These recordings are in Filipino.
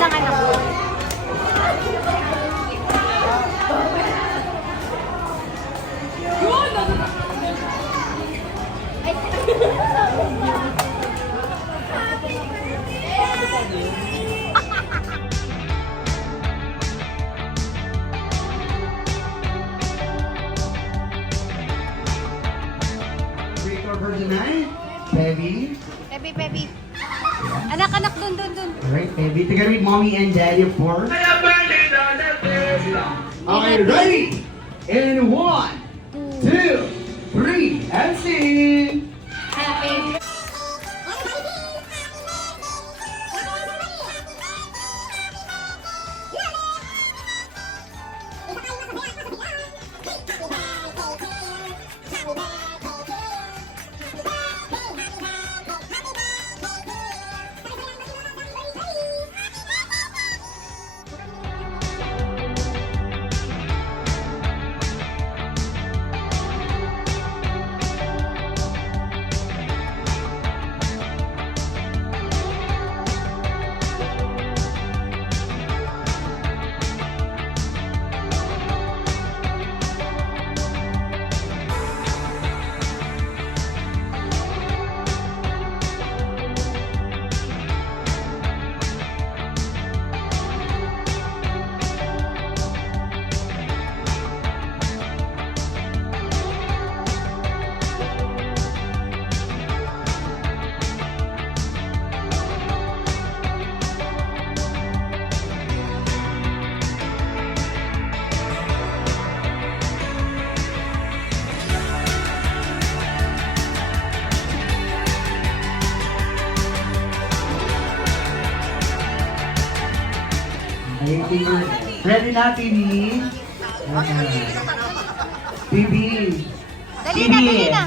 ng anak ko. For tonight, baby. Baby. Anak, dun. Alright, baby. Together with mommy and daddy, of course. Okay, ready? In 1, 2, 3, and sing! Happy. Ready na, TV? TV. Dali na.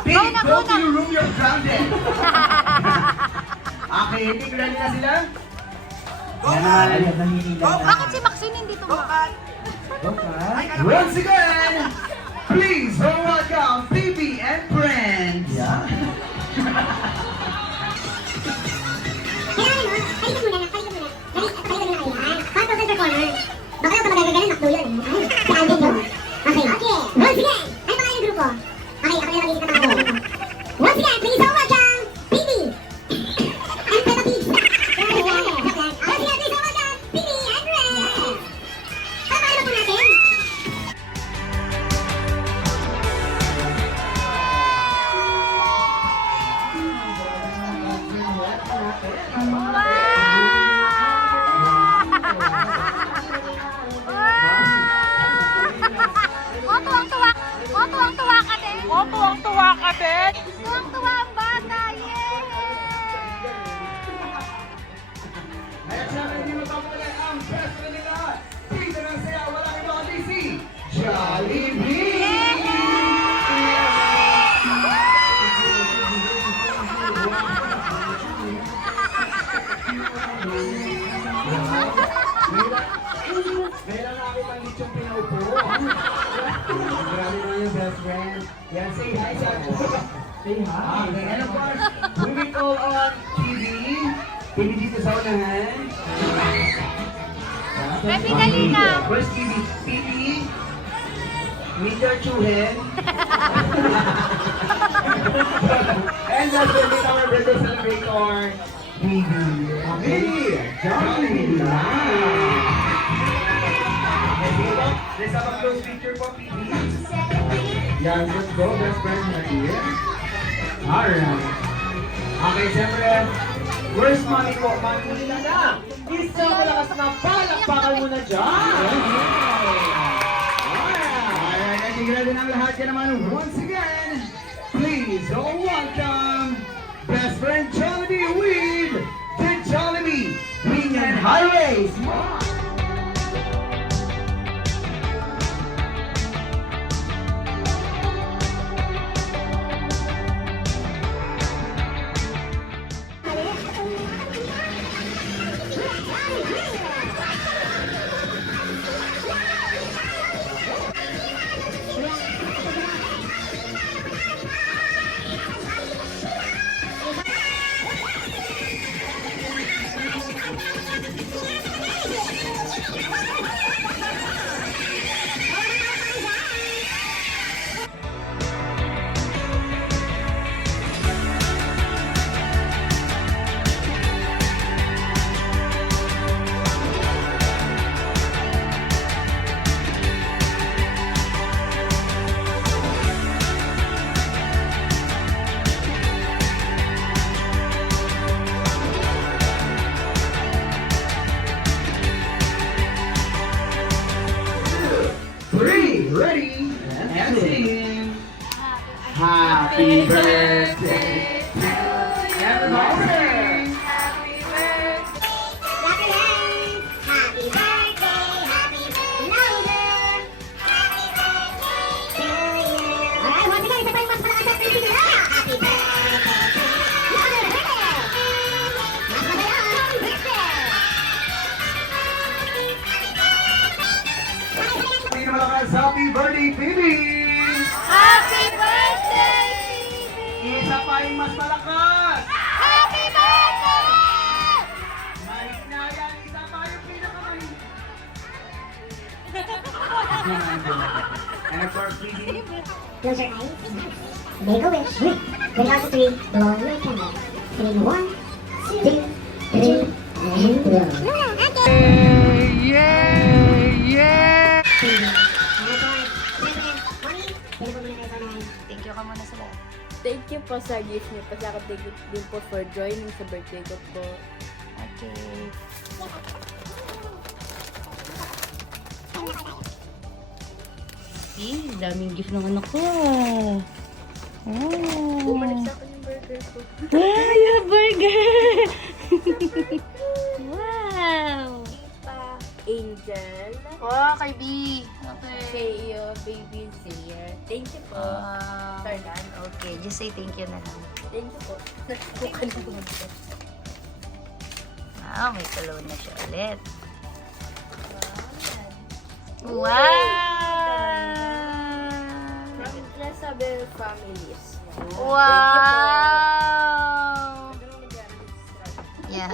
Pig, go to your room, you're grounded. Okay, Pig, ready na sila? Bakit si Maxine hindi tumakas? Once again, please welcome Phoebe and friends. Yeah. Baka lang magagagalan, nakdo yun. Si Alvin yun. Okay. Once again, ano pa nga yung grupo? Okay, ako yung nagiging katama ko. Once again, please welcome Phoebe and Peppa Pig. Once again, please welcome Phoebe and Red. Paano po natin? Tuwang-tuwa ka din. Tuwang-tuwa ang bata. Yay! At syempre, hindi magpapalagay ang best friend nila. Pizza ng saya, walang iba kundi si Jollibee! Meron na akong lechong pinupo. Grabe naman yung best friend. Yan, say hi sa say hi. Okay, and of course, we will call on TV. TV dito sa unahan. Baby, dali na. Where's TV? TV? Meet your chuhen. And that's it with our birthday celebrator, TV. Okay, Jollibee. Let's have a close picture po, TV. Yan, let's go. Best friend right here. Alright. Okay, siyempre, where's mommy po? Mommy nila na. Isang malakas na palakpakan muna dyan. Alright, nagigilala ng lahat ka naman. Once again, please all welcome best friend Jollibee with the Jollibee Wing and Highways. dancing. Happy birthday to everybody. Happy birthday. Clap your hands. Happy birthday, happy birthday, louder. Happy birthday to you. Alright, once again, isa pa yung mas malakas at piling nila. Happy birthday to you. Louder, birthday. Mas mabayang birthday. Hindi na malakas. Happy birthday, baby! Happy birthday, Phoebe! Isa pa yung mas malakas. Happy birthday! Mahit na yan. Isa pa yung pinakamahit. And of course, baby. Close your eyes. Make a wish. Count down to 3. Blow on your candle. Sing 1, 2, 3, and blow. Thank you ka muna sa lahat. Thank you po sa gift niyo. Pasakot din po for joining sa birthday ko po. Okay. Daming gift ng anak ko ah. Bumalik Oh. sa akin yung burger ko. Wow, yung burger! wow! Angel. Oh, kay B. Kay Okay. iyo, baby Zia. Thank you po. Tarnan. Okay, just say thank you na lang. Thank you po. Nakalimutan ko. May cologne na siya ulit. From Jezabel Families. Wow! Yeah.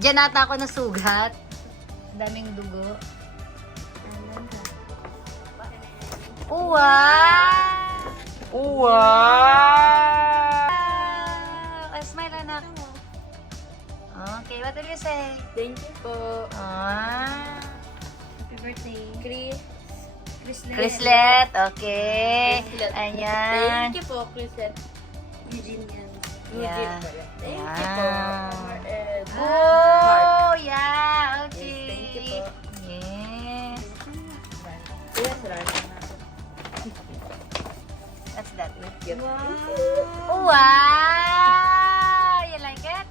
Diyan ata ako nasugat. Daming dugo. Wow! Wow! Smile, anak. Okay, what will you say? Thank you po. Happy birthday. Chrislet. Chrislet, okay. Chrislet. Ayan. Thank you po, Chrislet. Eugene yan. Yeah. Eugene pala. Thank you Yeah. po. Oh, yeah. Okay. Yes, thank you po. Yeah. Yes, Rana. That's that. Cute. Wow! You like it?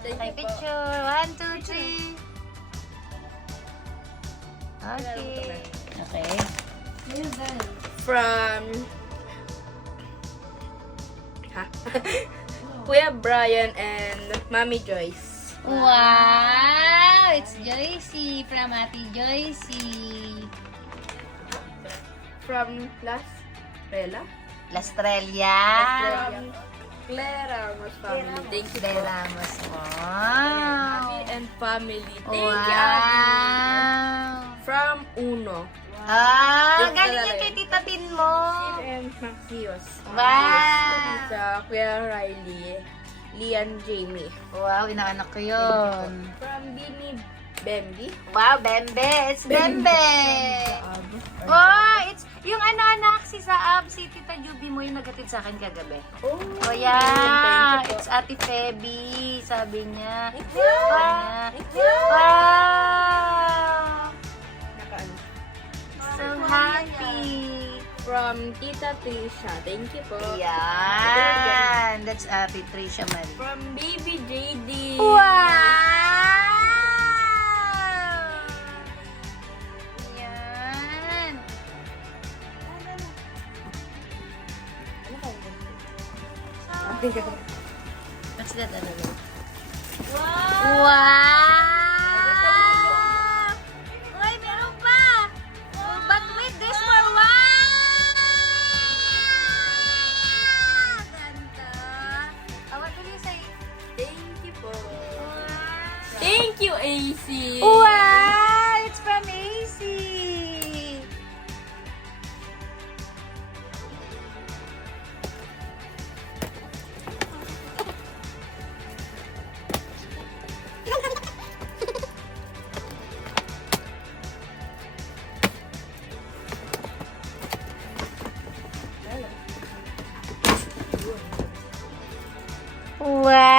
Thank Take you po. picture. 1, 2, 3. Okay. Okay. From Kuya Brian and Mami Joyce. Wow! It's Joycey from Ate Joycey. From Las Rela. Lastrella. From Claire Ramos family. Thank you De po. Ramos. Wow! Abby and family. Thank you, Abby. Wow! From Uno. Galing Yung yan kay Tita Tin mo. Steve and Maxios. Wow! Sa Kuya Riley. Lian Jamie. Wow, inaanak ko yun. From Bini Bembi. Wow, Bembe! It's Bembe! Oh, it's yung anak si Saab, si Tita Juby mo yung nagatid sa akin kagabi. Oh, Oh, yeah. Thank you po. It's Ate Feby, sabi niya. you. Wow! Wow! Nakaano. So happy! From Tita Trisha. Thank you po. Yan! That's Ate Tricia Marie. From Baby JD. Wow! Yan! What's that? Wow! Uy, meron pa! But with this more, wow! Ganda! What will you say? Thank you po. Wow! Thank you, AC. Wow! It's from AC! Wow!